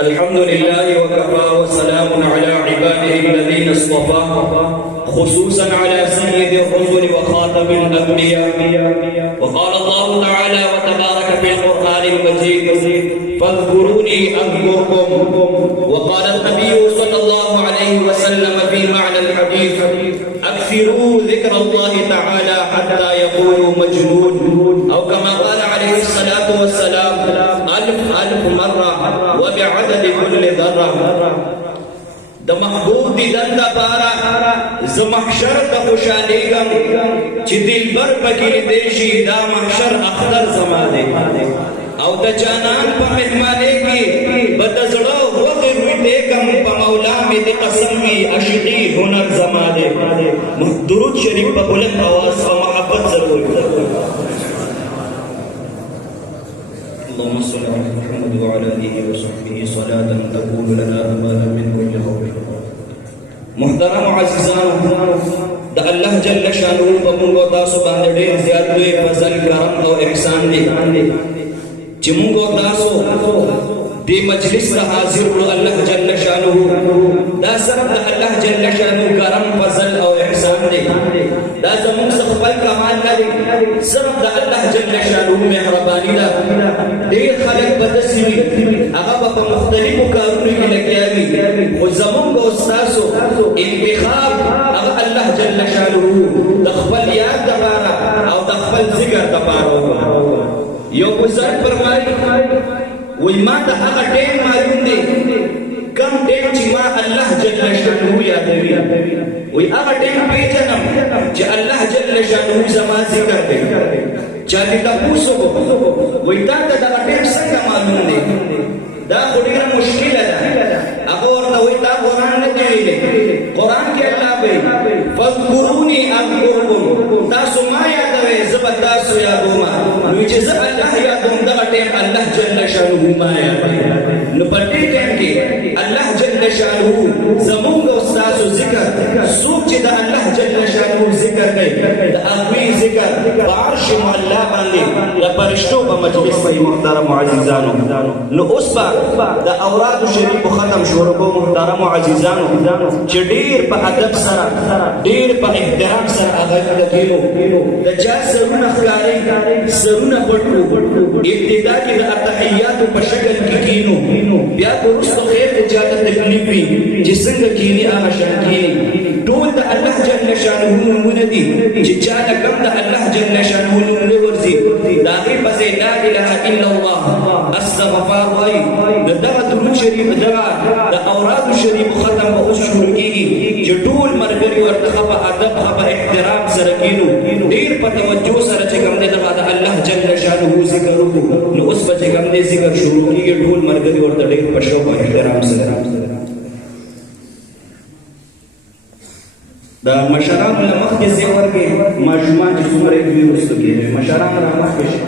الحمد لله وكفى وسلام على عباده الذين اصطفى خصوصا على سيد الرسل وخاتم الأنبياء. وقال الله تعالى وتبارك في القرآن المجيد فاذكروني أذكركم. وقال النبي صلى الله عليه وسلم في معنى الحديث أكثروا ذكر الله تعالى حتى يقولوا مجنون، أو كما قال عليه الصلاة والسلام ألف مرة وبعدد كل ذرة. د محبوب دیدن دا پارا ز محشر دا خوشحالیگم چی دلبر پکی دیشی دا محشر اختر زمانے او دا جانان پا مہمانے کی بدزڑا وقت روی دیکم پا مولا میں دی قسم میں عشقی ہنر زمانے. درود شریف پا بلند آواز پا محبت ضرور. اللهم صل على محمد وعلى آله وصحبه صلاة تقول لنا أمانا من كل خوف. محترم عزیزان، دا اللہ جل شانہ پمونگو تاسو باندې ډېر زیات لوی فضل کرم او احسان دی چې مونږ تاسو دی مجلس ته حاضر کړو. الله جل شانہ دا صرف د الله جل شانہ کرم فضل او احسان دی. دا زموږ څخه خپل کمال نه دی، صرف د الله جل شانہ مهرباني ده. ډېر خلک به داسې وي هغه په مختلفو کارونو کې لګیا وي، خو زموږ او ستاسو انتخاب هغه الله جل شانہ د خپل یاد دپاره او د خپل ذکر دپاره. یو بزرګ فرمایي وی ما ته هغه ټیم معلوم دی کم ټیم چې ما الله جل شانہ یادوي، وی هغه ټیم پیژنم چې الله جل شانہ زما ذکر کوي. چا دې تاسو وګورئ وی تا ته دا ټیم څنګه معلوم دی؟ دا خو ډیره مشکله ده. هغه ورته وی تا قرآن نه دی ویلی، قرآن کې الله وایي فاذکروني اذکرکم، تاسو ما یادوئ زه به تاسو یادوم. نو چې زه الله یادوم دغه ټیم الله جل شانہ ما یادوي. نو په دې ټیم کې الله جل شانہ زموږ او ستاسو ذکر څوک چې د الله جل شانہ ذکر کوي د هغوی ذکر په عرش معلا باندې د فرشتو په مجلس کې محترم عزیزانو. نو اوس به د اوراد شریف ختم شروع کوو محترم عزیزانو چې ډېر په ادب سره ډېر په احترام سره هغه لګېږو. د چا سرونه ښکاري سرونه پټو، ابتدا کې د اتحیاتو په شکل کې کینو، بیا وروسته خیر ته چاته تکلیف وي چې څنګه کیني هغه شان کیني. ټول د الله جل شانہ نومونه دي چې چا ته کوم د الله جل شانہ نومونه ورځي د هغې پسې لا اله الا الله استغفار وایي. د دغه درود شریف دغه د اورادو شریف ختم به اوس شروع کېږي چې ټول ملګري ورته په ادب په احترام سره کینو، ډېر په توجه سره چې کوم دی دغه د الله جل شانہ ذکر وکړو. نو اوس به چې کوم دی ذکر شروع کېږي ټول ملګري ورته ډېر په شوق او احترام سره. دا مشران له مخکې ځای ورکړي، ماشومان چې څومره یې وروسته کېږي مشران را مخکې شي.